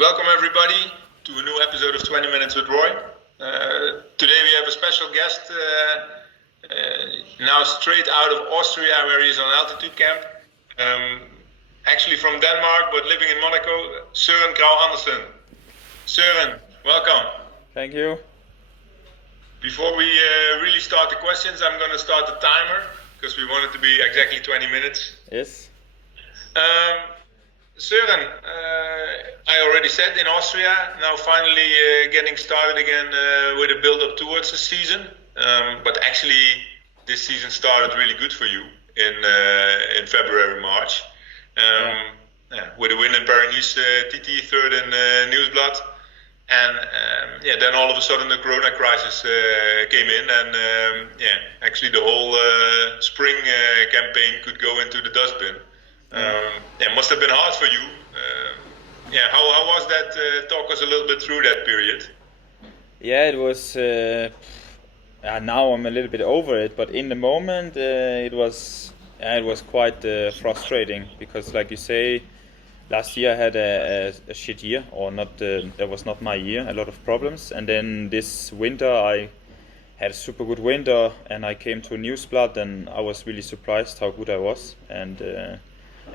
Welcome everybody to a new episode of 20 Minutes with Roy. Today we have a special guest, now straight out of Austria where he is on altitude camp. Actually from Denmark but living in Monaco, Søren Kragh Andersen. Søren, welcome. Thank you. Before we really start the questions, I'm going to start the timer because we want it to be exactly 20 minutes. Yes. Søren, I already said in Austria, now finally getting started again with a build-up towards the season. But actually, this season started really good for you in February, March. With a win in Paris, TT third in Nieuwsblad. And then all of a sudden the Corona crisis came in, and actually the whole spring campaign could go into the dustbin. It must have been hard for you. How was that? Talk us a little bit through that period. Yeah, it was. Now I'm a little bit over it, but in the moment it was quite frustrating because, like you say, last year I had a shit year, or not. That was not my year. A lot of problems, and then this winter I had a super good winter, and I came to Nieuwsblad, and I was really surprised how good I was. And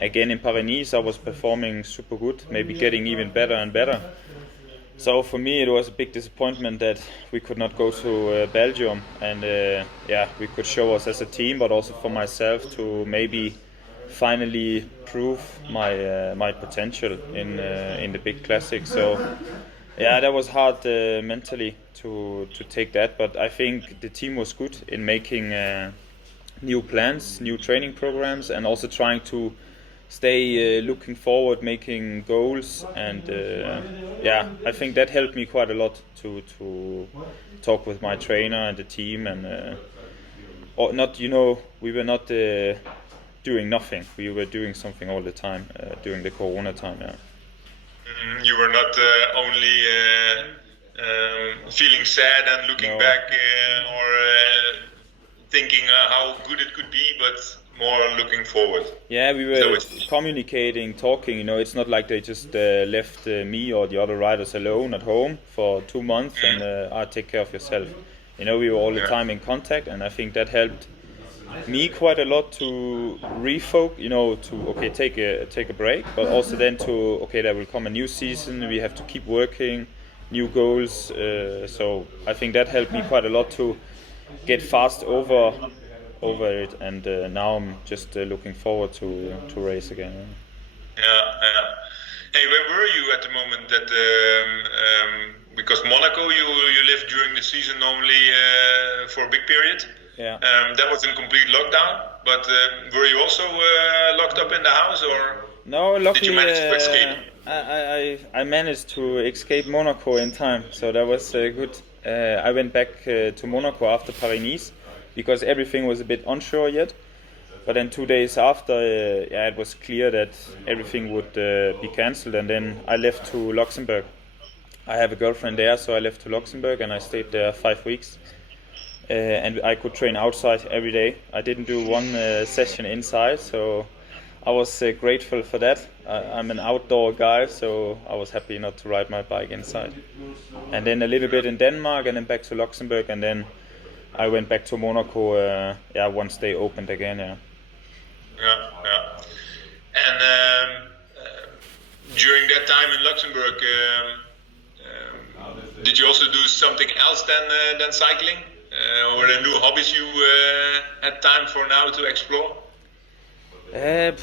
again in Paris, I was performing super good, maybe getting even better and better. So for me, it was a big disappointment that we could not go to Belgium, and we could show us as a team, but also for myself to maybe finally prove my potential in the big classic. So that was hard mentally to take that, but I think the team was good in making new plans, new training programs, and also trying to stay looking forward, making goals, and I think that helped me quite a lot to talk with my trainer and the team, and we were not doing nothing. We were doing something all the time during the Corona time. Yeah. You were not only feeling sad and looking back or thinking how good it could be, but more looking forward. Yeah, we were communicating, talking. It's not like they just left me or the other riders alone at home for 2 months and take care of yourself. We were all the time in contact, and I think that helped me quite a lot to refocus. To take a break, but also then there will come a new season. We have to keep working, new goals. So I think that helped me quite a lot to get fast over it, and now I'm just looking forward to race again. Hey, where were you at the moment that because Monaco you lived during the season only for a big period? That was in complete lockdown, but were you also locked up in the house, or no? Luckily, did you manage to escape? I managed to escape Monaco in time, so that was good. I went back to Monaco after Paris-Nice because everything was a bit unsure yet. But then 2 days after, it was clear that everything would be cancelled, and then I left to Luxembourg. I have a girlfriend there, so I left to Luxembourg and I stayed there 5 weeks. And I could train outside every day. I didn't do one session inside, so I was grateful for that. I'm an outdoor guy, so I was happy not to ride my bike inside. And then a little bit in Denmark, and then back to Luxembourg, and then I went back to Monaco once they opened again. And during that time in Luxembourg, did you also do something else than cycling? Were there new hobbies you had time for now to explore? I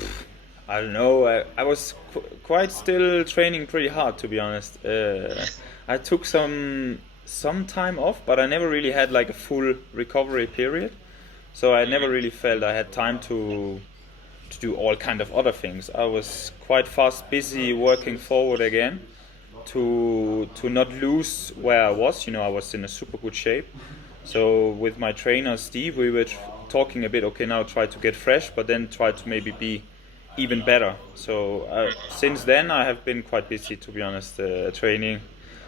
don't know. I was quite still training pretty hard, to be honest. I took some time off, but I never really had like a full recovery period. So I never really felt I had time to do all kind of other things. I was quite fast busy working forward again to not lose where I was. I was in a super good shape. So with my trainer Steve, we were talking a bit, now try to get fresh, but then try to maybe be even better. So since then I have been quite busy, to be honest, training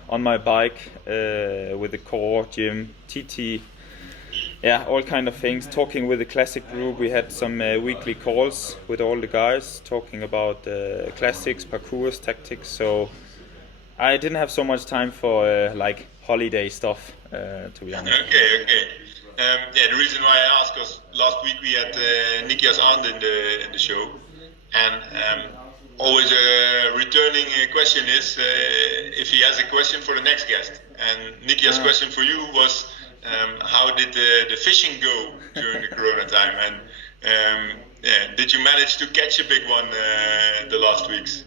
on my bike with the core, gym, TT, all kind of things. Talking with the classic group, we had some weekly calls with all the guys talking about classics, parcours, tactics. So I didn't have so much time for like holiday stuff, to be honest. Okay. Yeah, the reason why I asked was last week we had Nikias Arndt in the show, and always a returning question is if he has a question for the next guest. And Nikias' question for you was, how did the fishing go during the Corona time? And yeah, did you manage to catch a big one the last weeks?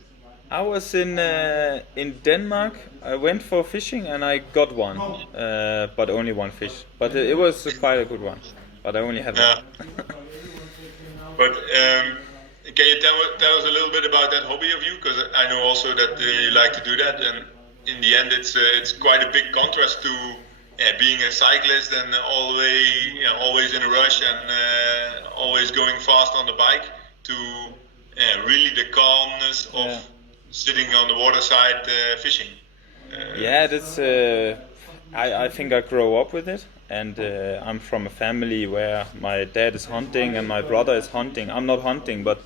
I was in Denmark. I went for fishing and I got one, but only one fish. But it was quite a good one. But I only had one. But can you tell us a little bit about that hobby of you? Because I know also that you like to do that, and in the end, it's quite a big contrast to being a cyclist and always in a rush and always going fast on the bike, to really the calmness of sitting on the waterside fishing. Yeah, that's. I think I grow up with it, and I'm from a family where my dad is hunting and my brother is hunting. I'm not hunting, but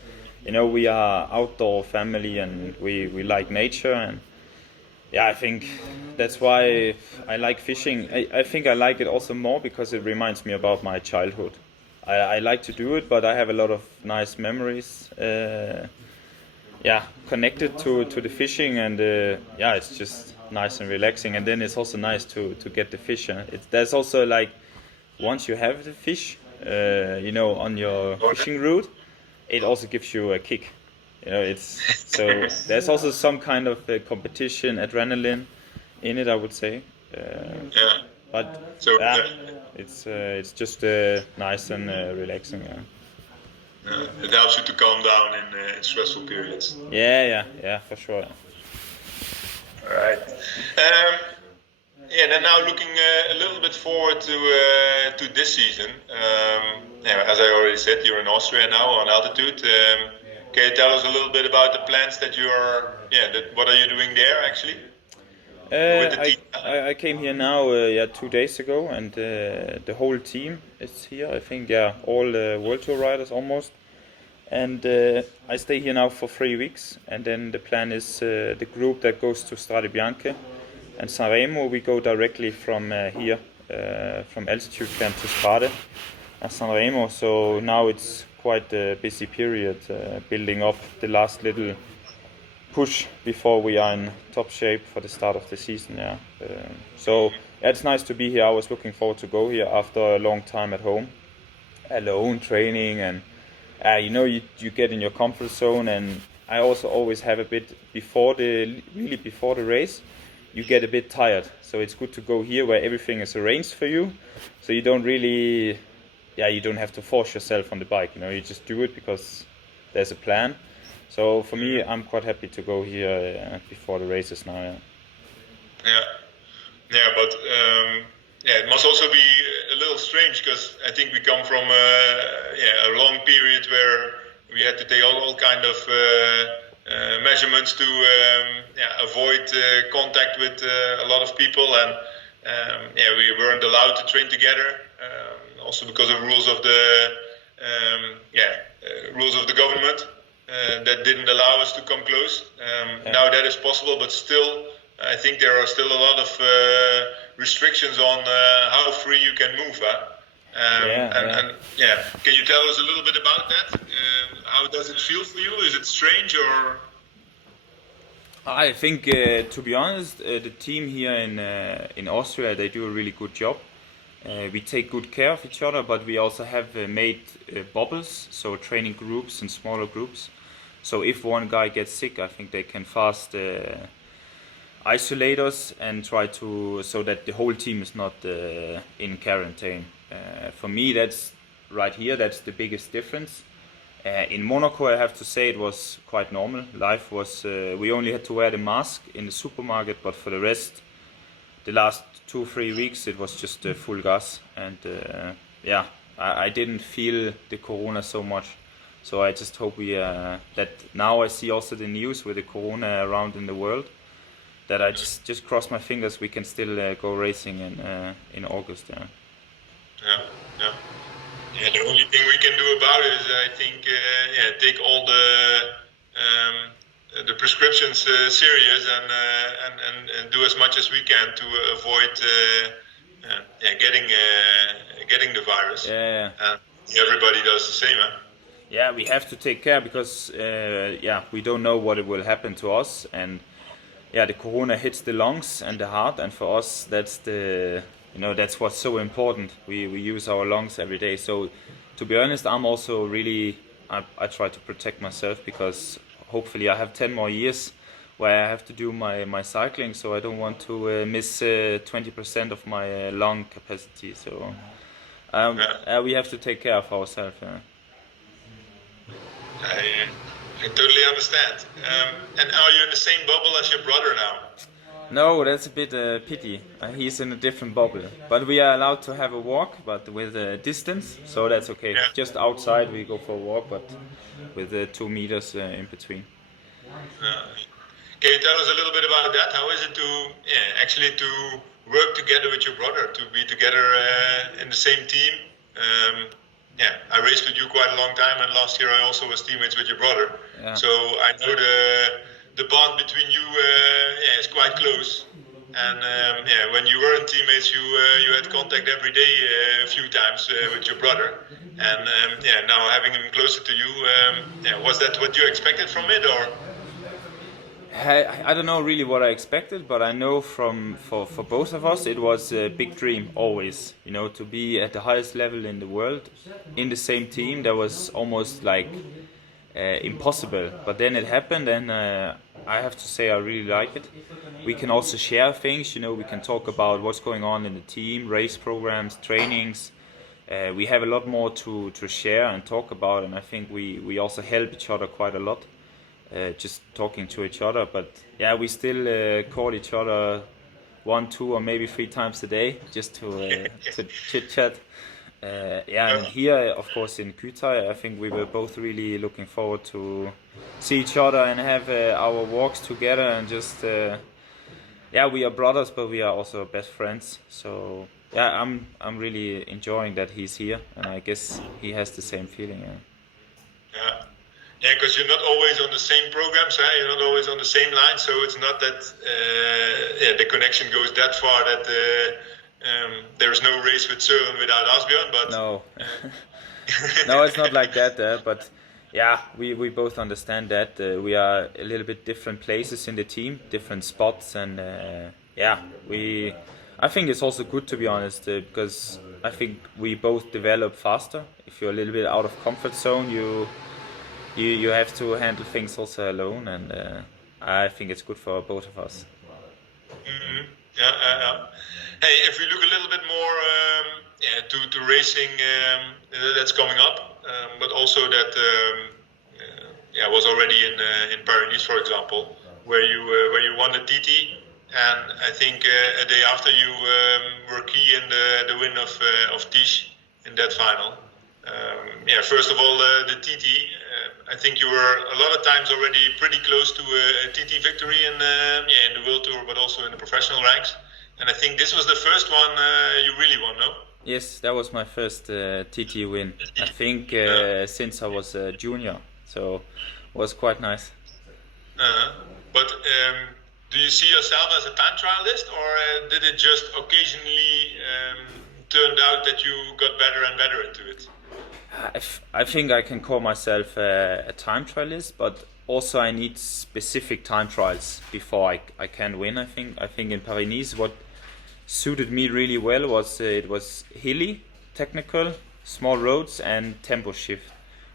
we are outdoor family and we like nature, and yeah, I think that's why I like fishing. I think I like it also more because it reminds me about my childhood. I like to do it, but I have a lot of nice memories. Connected to the fishing, and it's just nice and relaxing. And then it's also nice to get the fish. There's also like, once you have the fish, on your fishing route, it also gives you a kick. It's so there's also some kind of competition, adrenaline in it, I would say. But so, it's just nice and relaxing. it helps you to calm down in stressful periods. Yeah, for sure. All right. Then now looking a little bit forward to this season. As I already said, you're in Austria now on altitude. Can you tell us a little bit about the plans that you are? What are you doing there actually? I came here now 2 days ago, and the whole team is here. I think all World Tour riders almost, and I stay here now for 3 weeks, and then the plan is the group that goes to Strade Bianche and Sanremo, we go directly from here from altitude camp to Strade and Sanremo. So now it's quite a busy period, building up the last little push before we are in top shape for the start of the season. It's nice to be here. I was looking forward to go here after a long time at home, alone training, and you get in your comfort zone. And I also always have a bit before the race, you get a bit tired. So it's good to go here where everything is arranged for you, so you don't really, you don't have to force yourself on the bike. You just do it because there's a plan. So for me, I'm quite happy to go here before the races now. But it must also be a little strange, because I think we come from a long period where we had to take all kind of measurements to avoid contact with a lot of people, and we weren't allowed to train together, also because of rules of the government. That didn't allow us to come close. Now that is possible, but still, I think there are still a lot of restrictions on how free you can move. Can you tell us a little bit about that? How does it feel for you? Is it strange, or? I think, to be honest, the team here in Austria, they do a really good job. We take good care of each other, but we also have made bubbles, so training groups and smaller groups. So if one guy gets sick, I think they can fast isolate us and try to, so that the whole team is not in quarantine. For me, that's right here, that's the biggest difference. In Monaco, I have to say, it was quite normal. Life was, we only had to wear the mask in the supermarket, but for the rest, the last 2-3 weeks, it was just full gas. And I didn't feel the corona so much. So I just hope that now I see also the news with the corona around in the world, that I just cross my fingers we can still go racing in August. The only thing we can do about it is, I think, take all the the prescriptions serious and do as much as we can to avoid getting the virus. Yeah. Everybody does the same. Huh? Yeah, we have to take care because we don't know what it will happen to us, and the corona hits the lungs and the heart, and for us that's that's what's so important. We use our lungs every day. So to be honest, I'm also really I try to protect myself because hopefully I have 10 more years where I have to do my cycling, so I don't want to miss 20% of my lung capacity. So we have to take care of ourselves. I totally understand. And are you in the same bubble as your brother now? No, that's a bit pity. He's in a different bubble. But we are allowed to have a walk, but with a distance, so that's okay. Yeah. Just outside we go for a walk, but with 2 meters in between. Can you tell us a little bit about that? How is it to work together with your brother, to be together in the same team? I raced with you quite a long time, and last year I also was teammates with your brother. Yeah. So I know the bond between you is quite close. And when you weren't teammates, you had contact every day a few times with your brother. And now having him closer to you, was that what you expected from it, or? I don't know really what I expected, but I know for both of us it was a big dream always, to be at the highest level in the world in the same team. That was almost like impossible, but then it happened, and I have to say I really like it. We can also share things, we can talk about what's going on in the team, race programs, trainings. We have a lot more to share and talk about, and I think we also help each other quite a lot. Just talking to each other, but we still call each other 1, 2, or maybe 3 times a day just to chit chat. And here, of course, in Kütai, I think we were both really looking forward to see each other and have our walks together, and just we are brothers, but we are also best friends. So I'm really enjoying that he's here, and I guess he has the same feeling. Yeah, because you're not always on the same programs, you're not always on the same line, so it's not that the connection goes that far that there's no race with Søren without Asbjørn, but... No, no, it's not like that, but we both understand that. We are a little bit different places in the team, different spots, and I think it's also good, to be honest, because I think we both develop faster. If you're a little bit out of comfort zone, you have to handle things also alone, and I think it's good for both of us. Mm-hmm. Hey, if we look a little bit more to racing that's coming up, but also that was already in Paris, for example, where you won the TT, and I think a day after you were key in the win of Tisch in that final. First of all, the TT. I think you were a lot of times already pretty close to a TT victory in the World Tour, but also in the professional ranks. And I think this was the first one you really won, no? Yes, that was my first TT win. I think since I was a junior, so it was quite nice. But do you see yourself as a time trialist, or did it just occasionally turn out that you got better and better into it? I think I can call myself a time trialist, but also I need specific time trials before I can win. I think in Paris-Nice what suited me really well was it was hilly, technical, small roads, and tempo shift.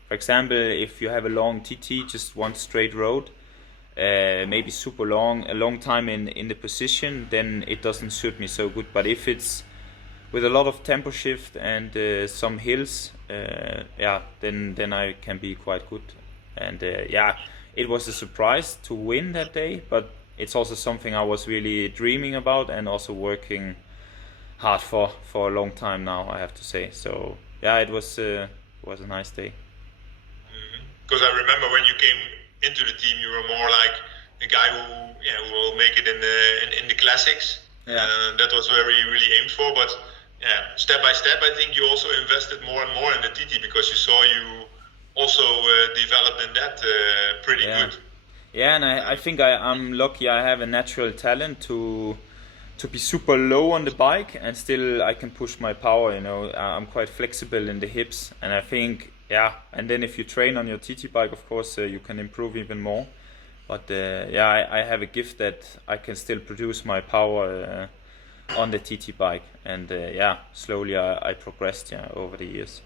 For example, if you have a long TT, just one straight road, maybe super long, a long time in the position, then it doesn't suit me so good. But if it's with a lot of tempo shift and some hills, then I can be quite good. And it was a surprise to win that day, but it's also something I was really dreaming about and also working hard for a long time now, I have to say. So it was a nice day. Because I remember when you came into the team, you were more like a guy who will make it in the classics. That was where we really aimed for, but step by step, I think you also invested more and more in the TT because you saw you also developed in that pretty good. Yeah, and I think I'm lucky. I have a natural talent to be super low on the bike, and still I can push my power. I'm quite flexible in the hips, and I think and then if you train on your TT bike, of course, you can improve even more. But I have a gift that I can still produce my power on the TT bike, and slowly I progressed over the years.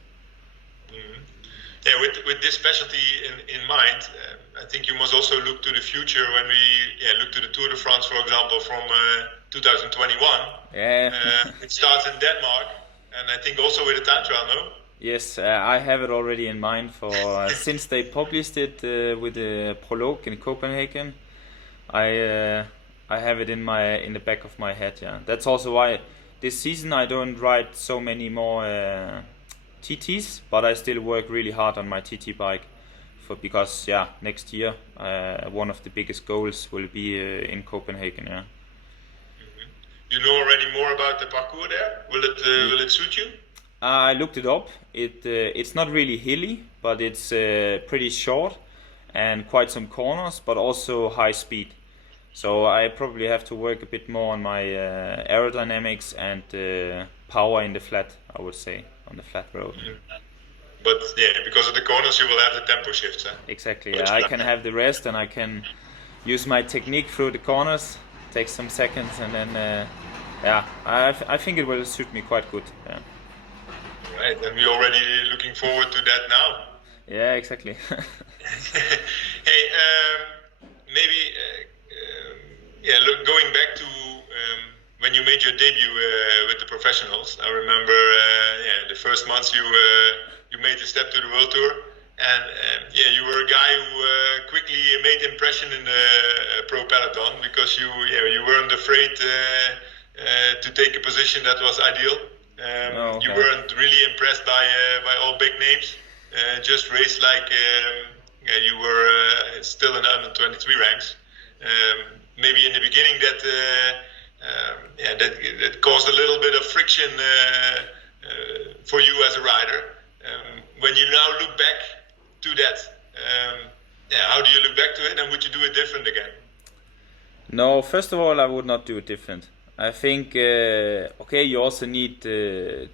Mhm. Yeah, with this specialty in mind, I think you must also look to the future when we look to the Tour de France, for example, from 2021. Yeah. It starts in Denmark, and I think also with a time trial, no? Yes, I have it already in mind for since they published it with the prologue in Copenhagen. I have it in the back of my head. Yeah, that's also why this season I don't ride so many more TTs, but I still work really hard on my TT bike because next year one of the biggest goals will be in Copenhagen. Yeah. You know already more about the parcours there. Will it suit you? I looked it up. It's not really hilly, but it's pretty short and quite some corners, but also high speed. So I probably have to work a bit more on my aerodynamics and power in the flat, I would say, on the flat road. But because of the corners, you will have the tempo shifts. Huh? Exactly. Yeah, I can have the rest, and I can use my technique through the corners. Take some seconds, and then I think it will suit me quite good. Yeah. Right, and we're already looking forward to that now. Yeah, exactly. Hey, maybe going back to when you made your debut with the professionals. I remember the first months you made the step to the World Tour, and you were a guy who quickly made impression in the pro peloton because you weren't afraid to take a position that was ideal. Okay. You weren't really impressed by all big names. Just raced like you were still in the under 23 ranks. Maybe in the beginning that caused a little bit of friction for you as a rider. When you now look back to that, how do you look back to it, and would you do it different again? No, first of all, I would not do it different. I think you also need to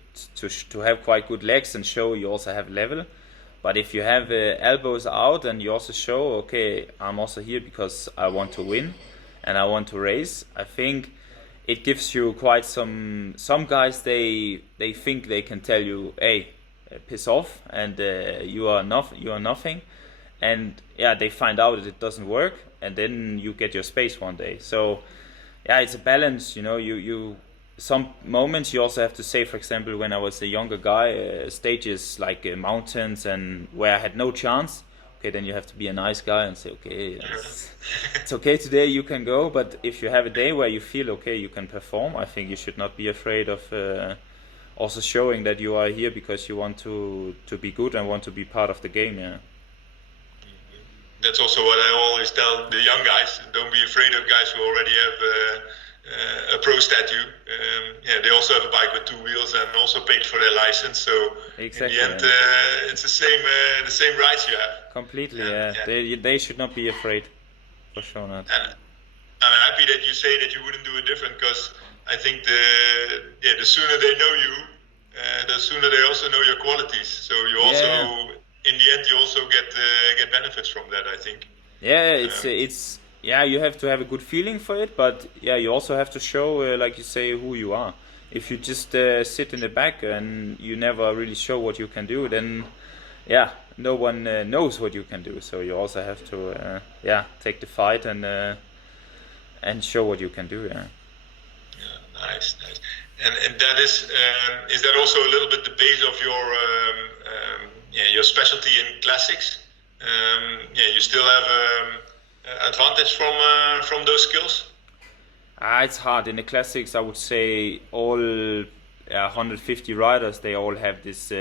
have quite good legs and show you also have level. But if you have elbows out and you also show I'm also here because I want to win and I want to race, I think it gives you quite some guys they think they can tell you, hey, piss off, and you are nothing, and they find out that it doesn't work, and then you get your space one day. So it's a balance, you some moments you also have to say, for example, when I was a younger guy, stages like mountains and where I had no chance, then you have to be a nice guy and say, it's okay today, you can go. But if you have a day where you feel you can perform, I think you should not be afraid of also showing that you are here because you want to be good and want to be part of the game. That's also what I always tell the young guys. Don't be afraid of guys who already have a pro statue. They also have a bike with 2 wheels and also paid for their license. So exactly, in the end, it's the same rights you have. Completely, They should not be afraid, for sure not. And I'm happy that you say that you wouldn't do it different, because I think the sooner they know you, the sooner they also know your qualities. So you also, in the end, you also get benefits from that, I think. It's you have to have a good feeling for it, but you also have to show, like you say, who you are. If you just sit in the back and you never really show what you can do, then no one knows what you can do. So you also have to take the fight and show what you can do. Nice. And that is that also a little bit the base of your specialty in classics? You still have advantage from those skills? It's hard. In the classics, I would say all 150 riders, they all have this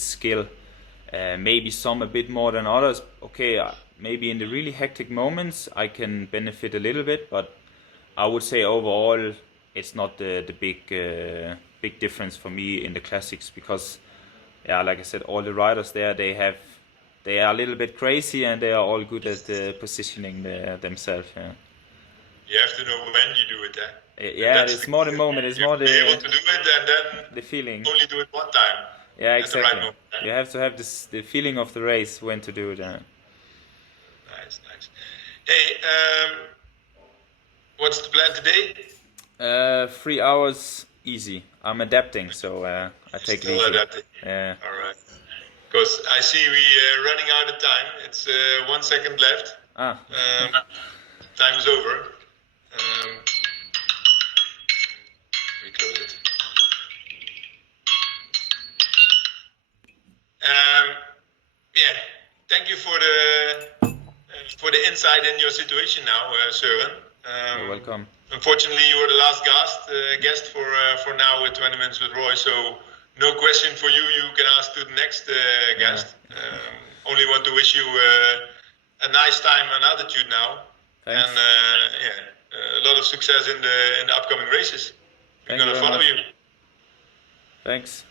skill. Maybe some a bit more than others. Maybe in the really hectic moments I can benefit a little bit, but I would say overall it's not the big difference for me in the classics, because like I said, all the riders there, they have they are a little bit crazy and they are all good at positioning themselves. Yeah. You have to know when you do it. Yeah, it's more the moment. It's more be able to the do it and then the feeling. only do it one time. Yeah, At the right exactly. moment. You have to have the feeling of the race when to do it. Nice. Hey, what's the plan today? 3 hours easy. I'm adapting, so I take it Still easy. adapting. Yeah. All right. Because I see we running out of time. It's 1 second left. Time is over. We close it. Yeah. Thank you for the insight in your situation now, Søren. You're welcome. Unfortunately, you were the last guest for now with 20 Minutes with Roy. So no question for you. You can ask to the next guest. Only want to wish you a nice time and altitude now. Thanks. And a lot of success in the upcoming races. We're Thank you gonna very follow much. you. Thanks.